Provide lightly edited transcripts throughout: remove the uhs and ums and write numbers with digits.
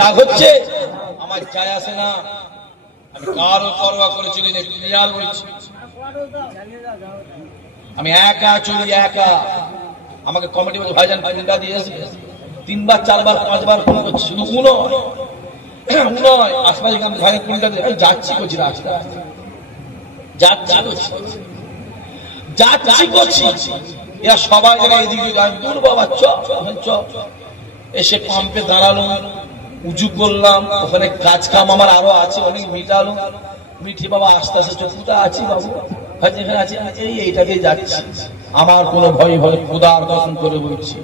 রাগ হচ্ছে আমার যায় আসে না, আমি কারো পরোয়া করে চলি না, ক্লিয়ার বলছি। আমি একা চলি, একা। আমাকে কমিটি ভাইজান ফাইজা দিয়েছে, 3 বার 4 বার 5 বার ফোন করছি, শুধু নয় আশপাশে আমি ভাইজান কোনটা দিয়ে যাচ্ছি করছি, রাস্তা যাচ্ছি করছি, এরা সবাই জায়গায় এদিকে দূর বাবা চ এসে পাম্পে দাঁড়ালো, উজু করলাম, ওখানে কাজ কাম আমার আরো আছে অনেক, মিটালো, মিঠি বাবা আস্তে আস্তে কোথা আছি বাবু, যেখানে আছি এইটাকে যাচ্ছি, আমার কোনো ভয় খোদার দর্শন করে বলছি।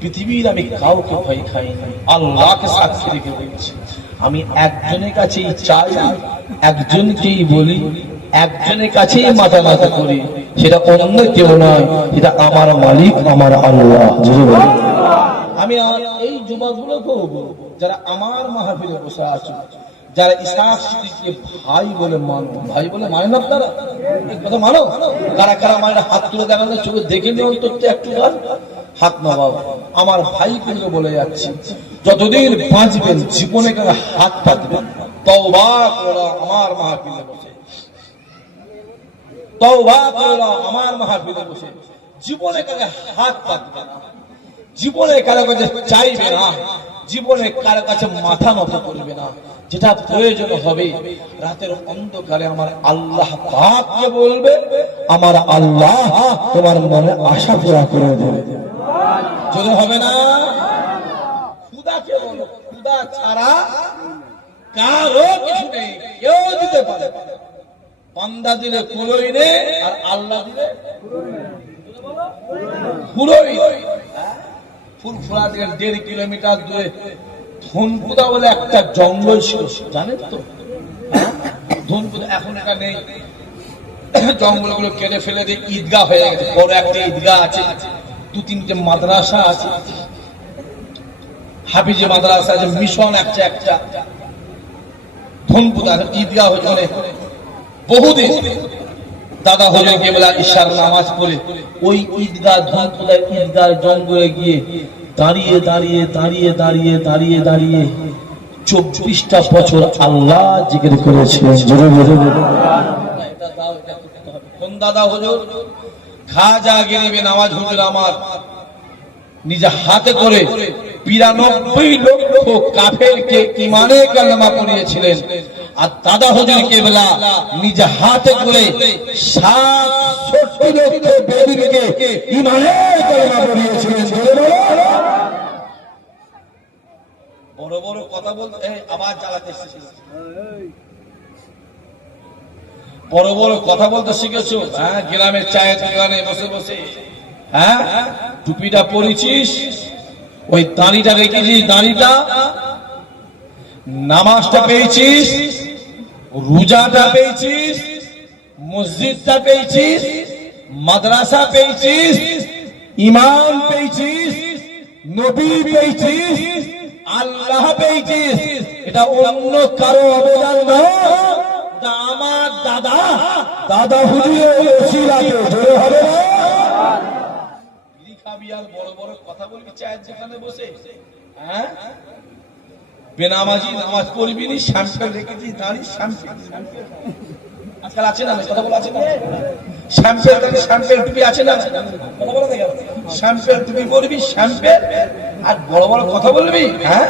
পৃথিবীর আমি কাউকে ভয় খাই না, আল্লাহকে সাক্ষী রেখে বলছি। আমি একজনের কাছেই চাই, একজনকেই বলি, একজনের কাছেই মাথা নত করি, সেটা অন্য কেউ নয়, সেটা আমার মালিক, আমার আল্লাহ। আমি এই জুমাগুলো করবো যারা আমার মাহফিলে বসে আছে, যারা ইসহাক সিদ্দিককে ভাই বলে মানো, ভাই বলে মানে না, আপনারা এই কথা মানো? কারা কারা মানে হাত তুলে দেখানো, চোখে দেখে নিয়ে অন্তত একটু হাত না বাবা, আমার ভাই কিন্তু বলে যাচ্ছি, যতদিন বাঁচবেন জীবনে কেন হাত পাতবেন, তওবা করো আমার মাহফিলে বসে, তওবা করো আমার মাহফিলে বসে, জীবনে কেন হাত পাতবেন না, জীবনে কারো কাছে চাইবে না, জীবনে কারো কাছে মাথা নত করবে না, যেটা প্রয়োজন হবে রাতের অন্ধকারে আমার আল্লাহ পাককে বলবে, আমার আল্লাহ তোমার মনে আশা পুরা করে দেবে। যদি হবে না, খুদাকে বলো, খুদা ছাড়া কারো কিছু নেই, কেউ দিতে পারে, বান্দা দিলে কুলোই নেই, আর আল্লাহ দিলে কুলোই। ফুলফুলা থেকে 1.5 কিলোমিটার দূরে ধনপুদা বলে একটা জঙ্গল ছিল, জানেন তো? ধনপুদা এখন এটা নেই, জঙ্গলগুলো কেটে ফেলে দিয়ে ঈদগাহ হয়ে গেছে, বড় একটা ঈদগাহ আছে, 2-3টে মাদ্রাসা আছে, হাফিজি মাদ্রাসা আছে, মিশন একটা ধনপুদা ঈদগাহ হয়ে বহুদিন দাদা হলে কেবলা ঈশার নামাজ পড়ে ওই ঈদগাহ ধনপুদা ঈদগাহ জঙ্গলে গিয়ে দাঁড়িয়ে 24টা বছর আল্লাহ জিকির করেছিলেন। কোন দাদা হুজুর? খাজা গরিবে নওয়াজ হুজুর আমার নিজে হাতে করে 92 লক্ষ কাফেরকে ঈমানে কালেমা পড়িয়েছিলেন, আর দাদা হুজুর কেবলা নিজে হাতে করে 67 লক্ষ বেদুইনকে ঈমানে কালেমা পড়িয়েছিলেন। বড় বড় কথা বলতে আবার চালাতে শিখেছো, বড় বড় কথা বলতে শিখেছো, হ্যাঁ, গ্রামের চায়ের দোকানে বসে বসে, হ্যাঁ, টুপিটা পরেছিস, ওই দাড়িটা রেখেছিস, দাড়িটা, নামাজটা পেয়েছিস, রোজাটা পেয়েছিস, মসজিদটা পেয়েছিস, মাদ্রাসা পেয়েছিস, ইমাম পেয়েছিস, নবী পেয়েছিস, আল্লাহ পেয়েছিস, এটা অন্য কারো অবদান নয়, আমার দাদা হুজুরের ওসিলাতে জোরে হবে না। খাবি আর বড় বড় কথা বলবি চায়ের দোকানে বসে, হ্যাঁ, বেনামাজি নামাজ পড়বি নি, শ্যাম্পেল রেখেছিস দাঁড়ি, শ্যাম্পেল আজকাল আছে না, কথা বলা আছে না, শ্যাম্পেল টুপি আছে না, কথা বলা দেখে, শ্যাম্পেল টুপি পরবি, শ্যাম্পেল, আর বড় বড় কথা বলবি, হ্যাঁ,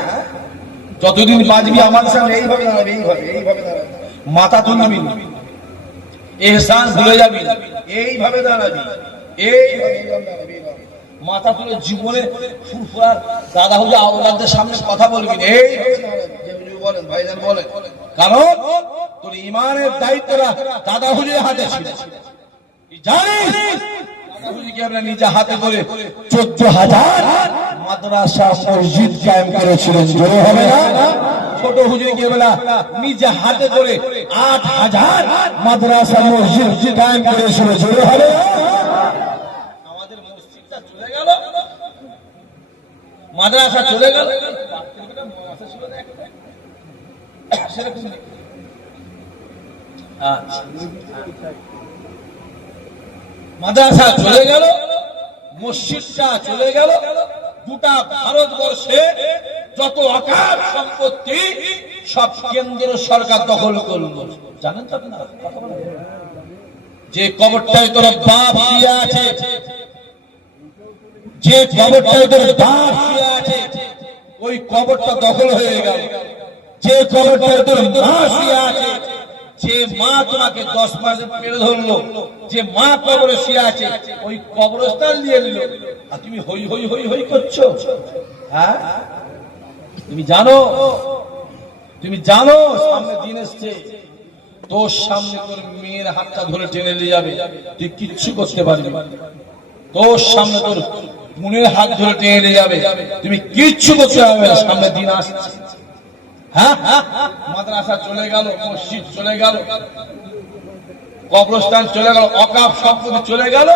যতদিন বাঁচবি আমার সামনে এইভাবে দাঁড়াবি, এইভাবে দাঁড়াবি, মাথা তুলবি, এহসান ভুলে যাবি, এইভাবে দাঁড়াবি, মাথা তুলে জীবনে ফুরফুরা দাদা হুজুর আওলাদদের সামনে কথা বলবি, বলেন ভাইজান বলেন, কারণ তোর ইমানের দায়িত্বটা দাদা হুজুরের হাতে ছিল, জানিস? দাদা হুজুরকে আমরা নিজে হাতে করে 14,000 মাদ্রাসা মসজিদ কায়েম করেছিলেন, জোরে হবে না? ছোট হুজুর কেবলা নিজে হাতে করে 8,000 মাদ্রাসা মসজিদ কায়েম করেছিল, জোরে হবে না? আমাদের মসজিদটা চলে গেল, মাদ্রাসা চলে গেল, মাদ্রাসা চলে গেল, মসজিদটা চলে গেল, গোটা ভারতবর্ষে যত অকাল সম্পত্তি সব কেন্দ্রীয় সরকার দখল করলো। জানেন তো আপনারা? যে কবরটায় তোর বাপ শুয়ে আছে, যে কবরটায় তোর বাপ শুয়ে আছে, ওই কবরটা দখল হয়ে গেল। যে কবরটায় তোর মা শুয়ে আছে, যে মা তোমাকে 10 মাসে পেরে ধরলো, যে মা কবরে শুয়ে আছে, ওই কবরস্থান নিয়ে নিল। আর তুমি হই হই হই হই করছো। হ্যাঁ, তুমি জানো, তুমি জানো সামনে দিন এসছে, তোর সামনে তোর মেয়ের হাতটা ধরে টেনে নিয়ে যাবে, তুই কিচ্ছু করতে পারবি না। তোর সামনে তোর বোনের হাত ধরে টেনে নিয়ে যাবে, তুমি কিচ্ছু করতে পারবে না। সামনে দিন আসছে। হ্যাঁ, মাদ্রাসা চলে গেল, মসজিদ চলে গেল, কবরস্থান চলে গেল, অকাপ সম্পত্তি চলে গেল,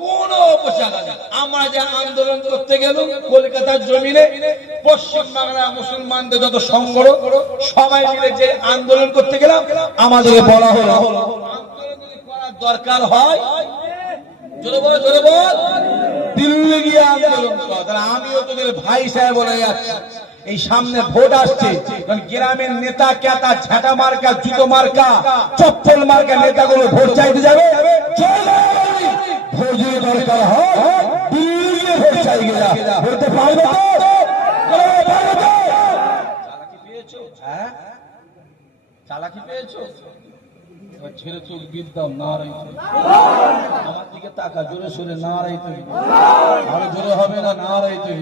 কোন অপচারা নেই। আমরা যে আন্দোলন করতে গেল কলকাতার জমিনে, পশ্চিম বাংলার মুসলমানদের যত সংগঠন সবাই মিলে যে আন্দোলন করতে গেলাম, আমাদের বলা হলো আন্দোলন যদি করার দরকার হয়, জোরে বল জোরে বল, দিল্লি গিয়ে আন্দোলন কর। তাহলে আমিও তোদের ভাই সাহেব বলে যাচ্ছি, এই সামনে ভোট আসছে, গ্রামের নেতা ক্যাতা ঝাঁটা মার্কা, জুতো মার্কা, চপ্পল মার্কা নেতাগুলো ভোট চাইতে যাবে। ভোট যদি দরকার হয় দিল্লি ভোট চাই গেলা, ভোটতে পারবে তো? চালাকি পেয়েছো? হ্যাঁ, চালাকি পেয়েছো? ছেড়ে চোখ বিদ্যাও না রাইতে, আমার দিকে তাকা, জোরে সোরে না রাইতে, আরো জোরে হবে না, না রাইতে।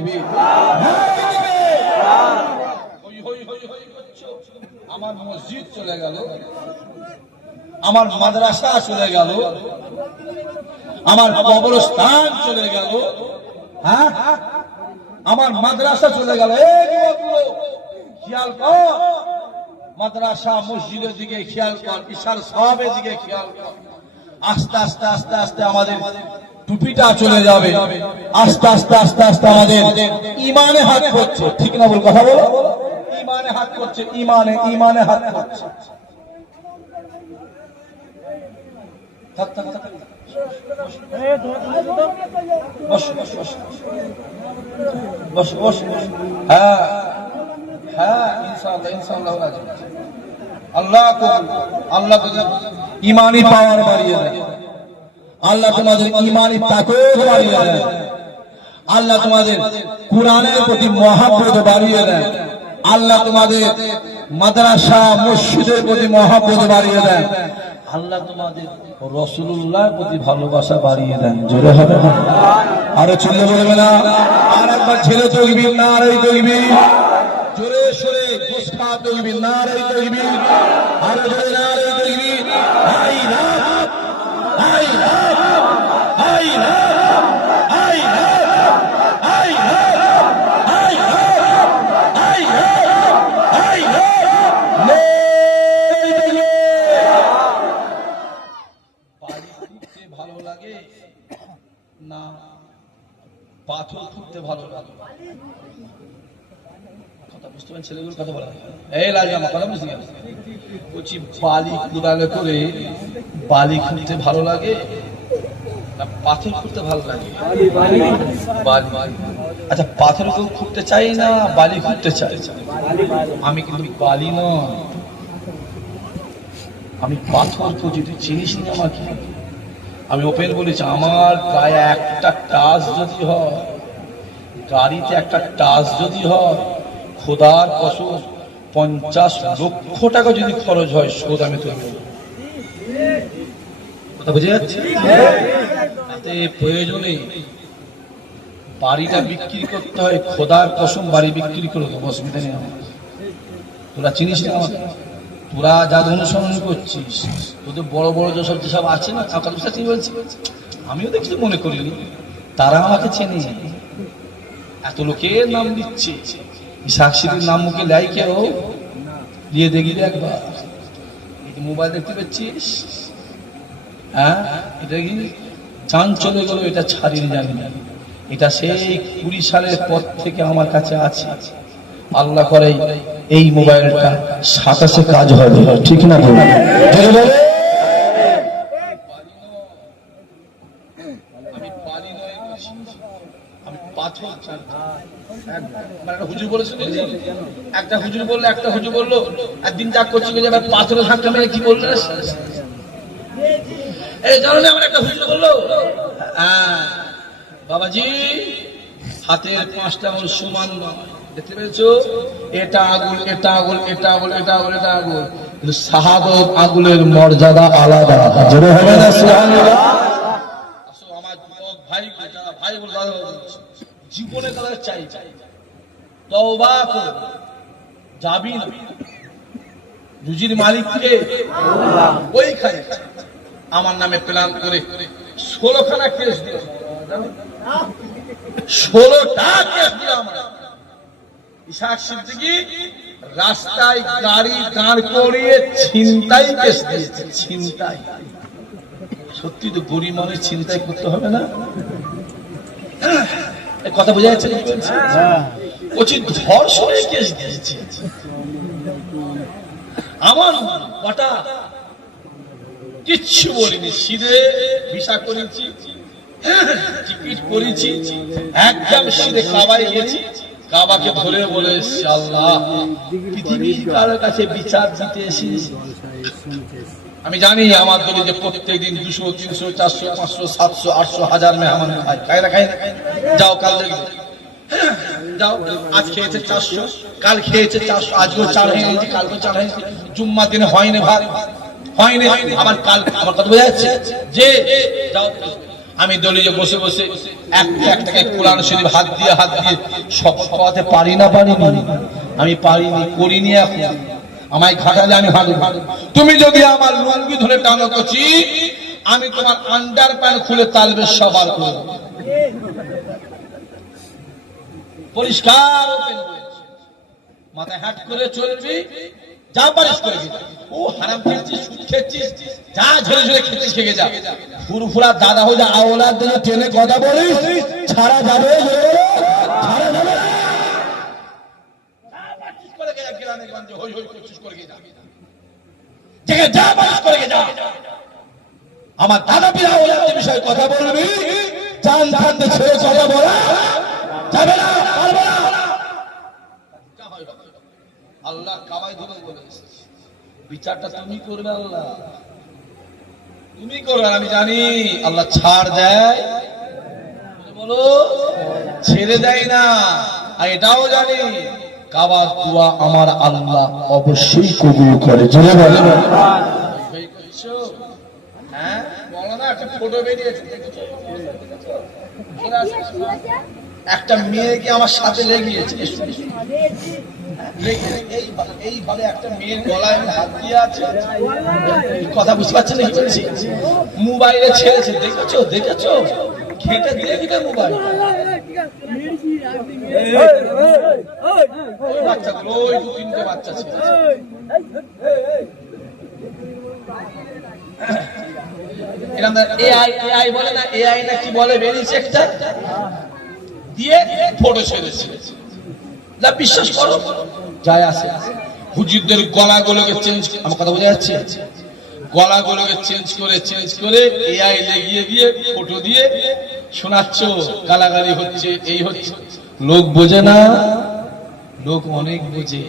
আমার মসজিদ চলে গেল, আমার মাদ্রাসা চলে গেল, আমার কবরস্থান চলে গেল। হ্যাঁ, আমার মাদ্রাসা চলে গেল। খেয়াল কর, মাদ্রাসা মসজিদের দিকে খেয়াল কর, ইশার সবের দিকে খেয়াল কর। আস্তে আস্তে আস্তে আস্তে আমাদের টুপিটা চলে যাবে, আস্তে আস্তে আস্তে আস্তে আমাদের ইমানে হাত করছে। ঠিক না বল, কথা বলো, ইমানে হাত করছে, ইমানে ইমানে হাত করছে। থাক থাক থাক, বস বস বস বস বস। হ্যাঁ হ্যাঁ, ইনশাআল্লাহ ইনশাআল্লাহ আল্লাহ আল্লাহ ইমানি পাওয়ার বাড়িয়ে দেয়, আল্লাহ তোমাদের ইমানি তাকত বাড়িয়ে দেয়, আল্লাহ তোমাদের কোরআনের প্রতি মহব্বত বাড়িয়ে দেয়, আল্লাহ তোমাদের মাদ্রাসা মসজিদের প্রতি মহব্বত বাড়িয়ে দেয়, আল্লাহ তোমাদের রাসূলুল্লাহর প্রতি ভালোবাসা বাড়িয়ে দেন। জোরে হবে না? আরো চিল্লে বলবে না? আর একবার ছেলে তাকবীর, নারে তাকবীর, জোরে সোরে গোসা তাকবীর, নারে তাকবীর, আরো জোরে নারে তাকবীর। হাই রাত, হাই রাত, হাই রাত, হাই রাত, হাই রাত, হাই রাত, হাই রাত, হাই রাত। ভালো লাগে না পাথর খুঁড়তে ভালো লাগে? কথা বুঝতে পারেন ছেলেগুলোর কথা বলা, এই লাগে আমার কথা বুঝতে গেল। বলছি বালি কুড়ালে করে বালি খুঁড়তে ভালো লাগে না পাথর খুঁড়তে ভালো লাগে? বালি। আচ্ছা, পাথর খুঁড়তে চাই না বালি খুঁড়তে চাই? আমি কিন্তু বালি নয়, আমি পাথর খুঁজি। তুই চিনিস না আমাকে? আমি ওপেন বলেছি, আমার গায়ে একটা টাচ যদি হয়, গাড়িতে একটা টাচ যদি হয়, খোদার কসম 50 লক্ষ টাকা যদি খরচ হয়, শোধ আমি তুলব। কথা বুঝে যাচ্ছে? তাতে প্রয়োজনে বাড়িটা বিক্রি করতে হয়, খোদার কসম বাড়ি বিক্রি করে দেবো, অসুবিধা নেই। তোরা চিনিস না আমাকে? তোরা যা অনুসরণ করছিস, তোদের বড় বড় যেসব আছে না, বলছি, আমিও দেখছি মনে করিনি, তারা আমাকে চেনে। এত লোকের নাম দিচ্ছে, সাক্ষীদের নাম মুখে লাই কেউ দিয়ে দেখি একবার। মোবাইল দেখতে পাচ্ছিস? হ্যাঁ, এটা কি চান চলে গেল, এটা ছাড়িয়ে জানি না। এটা সেই 20 সালের পর থেকে আমার কাছে আছে। আল্লাহ করে এই মোবাইলটা 27-এ কাজ হবে, ঠিক না? আমি পারি নয়, আমি পাথর। হুজুর বলেছিল, একটা হুজুর বললো, একটা হুজুর বললো, একদিন যা করছি পাথরে ধাক্কা মেরে কি বললো, এই জানো না, আমার একটা হুজুর বললো, বাবাজি হাতের 5টা আঙুল সমান নয়, দেখতে পেয়েছো, এটা আঙুল, এটা আঙুল, এটা আঙুল, এটা আঙুল, এটা আঙুল, কিন্তু শাহাদত আঙুলের মর্যাদা আলাদা। জোরে হবে না সুবহানাল্লাহ? আমার যুবক ভাই, যারা ভাই বলে দাদা, জীবনে তাদের চাই তওবা করে যাবি না, রুজির মালিক কে? আল্লাহ। ওইখানে আমার নামে প্ল্যান করে 16খানা কেস দিয়ে, 16টা কেস দিয়ে আমার ইসাক সিদ্দিকী রাস্তায় গাড়ি দাঁড় করিয়ে ছিনতাই কেস দিয়েছে। ছিনতাই, সত্যি তো গরিব মানুষ ছিনতাই করতে হবে না? কথা বোঝা যাচ্ছে? কচি ধর্ষণের কেস দিয়েছে। আমার কটা কিচ্ছু বলিনি, সিধে ভিসা করেছি, টিকিট করেছি, একদম সিধে কাবায় গেছি, কাবাকে ধরে বলে আল্লাহ পৃথিবীর কারোর কাছে বিচার দিতে এসেছি। আমি জানি আমার দলে যে প্রত্যেকদিন 200, 300, 400, 500, 700, 800, 1000 মেহমান খায় না, খায় না, যাও কাল দেখবে, যাও আজ খেয়েছে 400, কাল খেয়েছে 400, আজকেও 4 হয়েছে, কালকেও 4 হয়েছে, জুম্মা দিনে হয়নি ভাত, হয়নি, আবার কাল, আমার কথা বোঝা যাচ্ছে যে যাও। আমি দলীয় বসে বসে একটা কোরআন শরীফ হাত দিয়ে শপথ করাতে পারি না, পারিনি, আমি পারিনি, করিনি, এখন আমায় ঘাটালে আমি হাঁটু। তুমি যদি আমার লুঙ্গি ধরে টানো করছি, আমি তোমার আন্ডার প্যান্ট খুলে তালবে সবার করব, পরিষ্কার মাথায় হাত করে চলবি, যা পারিস করে ও হারাম খেয়েছিস, সুদ খেয়েছিস, যা ঝরে ঝরে খেতে খেয়ে যা, ফুরফুরা দাদা হয়ে যা, আওলাদ দিয়ে ট্রেনে কথা বলিস, ছাড়া যাবে, ছাড়া যাবে না, আমার দাদা পীর আওলাদের বিষয়ে কথা বলবি, চান খানতে ছেড়ে কথা বলা যাবে না, পারবে না। আল্লাহ কাবায় ধরে বলেছে বিচারটা তুমি করবে, আল্লাহ তুমি করবে। আমি জানি আল্লাহ ছাড় দেয়, বলো ছেড়ে দেয় না, আর এটাও জানি কাবার দোয়া আমার আল্লাহ অবশ্যই কবুল করে। জোরে বলে, হ্যাঁ বলো না, একটা ফটো বেরিয়েছে, একটা মেয়েকে আমার সাথে লেগিয়েছে, এইভাবে একটা মেয়ের গলায় হাত দিয়ে আছে, কথা বুঝতে পারছেন না কি বলছি? মোবাইলে ছেড়েছে, দেখেছো, দেখেছো, খেটে দিয়ে দিবে মোবাইল, বাচ্চাগুলো ওই 2-3টে বাচ্চা ছিল, এরকম এআই বলে না, এআই না কি বলে বেরিয়েছে একটা, দিয়ে ফটো ছেড়েছে, যা বিশ্বাস করো যায় আসে। হুজুরদের গলাগুলোকে চেঞ্জ, আমার কথা বোঝা যাচ্ছে, গলাগুলোকে চেঞ্জ করে এআই লেগিয়ে দিয়ে ফটো দিয়ে শোনাচ্ছ, গালাগালি হচ্ছে, এই হচ্ছে, লোক বোঝে না, লোক অনেক বোঝে।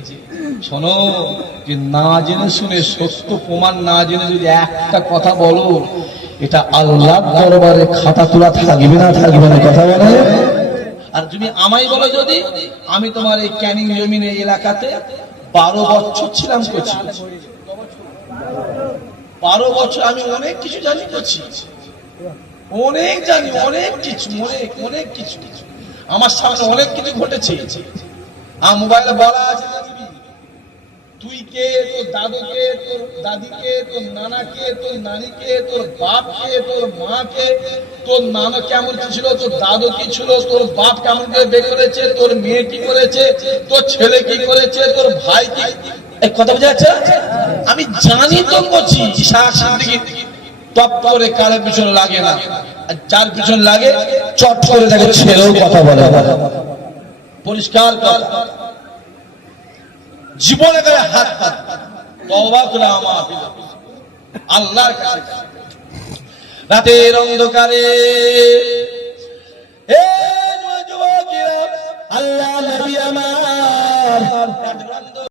শোনো, যে না জেনে শুনে, সত্য প্রমাণ না জেনে যদি একটা কথা বলো, এটা আল্লাহর দরবারে খাতা তোলা থাকবে না, থাকবে না, কথা বলে। আর তুমি আমায় বলো, যদি আমি তোমার এই ক্যানিং জমিনে এলাকাতে 12 বছর ছিলাম, করছি 12 বছর, আমি অনেক কিছু জানি, করছি অনেক জানি, অনেক কিছু, অনেক কিছু আমার সামনে অনেক কিছু ঘটেছে। আমার মোবাইলে বলা আছে, তুই কে, তোর দাদুকে, তোর দাদিকে, তোর নানাকে, তোর নানিকে, তোর বাপকে, তোর মাকে, তোর নানা কেমন কি ছিল, তোর দাদু কি ছিল, তোর বাপ কেমন করে বের করেছে, তোর মেয়ে কি করেছে, তোর ছেলে কি করেছে, তোর ভাই কি, এই কথা বোঝা যাচ্ছে? আমি জানি তো করছি, ইসাক সিদ্দিকী টপ করে কারোর পিছনে লাগে না, আর যার পিছনে লাগে চট করে তাকে ছেড়েও কথা বলে, পরিষ্কার কথা। জীবনে গায়ে হাত হাত তওবা করে আমার আল্লাহর কাছে, রাতের অন্ধকারে আল্লাহ নবী আমার